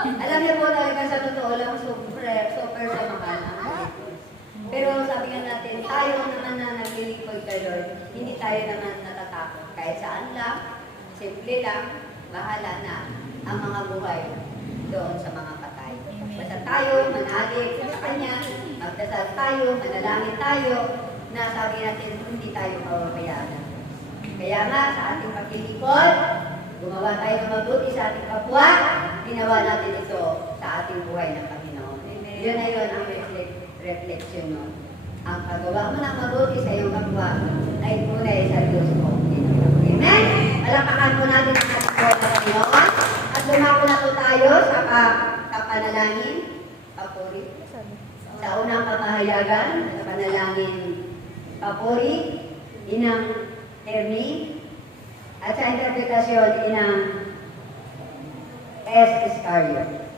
Alam niyo po talaga sa totoo lang, super, super sa mahal ang. Pero sabi nga natin, tayo naman na naglilingkod kay Lord, hindi tayo naman natatakot. Kahit saan lang, simple lang, bahala na ang mga buhay doon sa mga patay. Basta tayo, manalig sa Kanya, magdasal tayo, manalangin tayo, na sabi natin, hindi tayo kawabayanan. Kaya nga, sa ating paglilingkod, gumawa tayo ng mabuti sa ating kapwa, ginawa natin ito sa ating buhay ng Panginoon. Yun na yun ang reflect, reflection nun. Ang paggawa mo ng mabuti sa iyong kapwa ay tunay sa Diyos mo. Amen? Palakakan po natin ang ating Panginoon. At lumako na po tayo sa, pa, sa panalangin. Papuri. Sa unang pamahayagan, sa panalangin papuri, inang Hermi, at sa interpretasyon, inang esta escaria.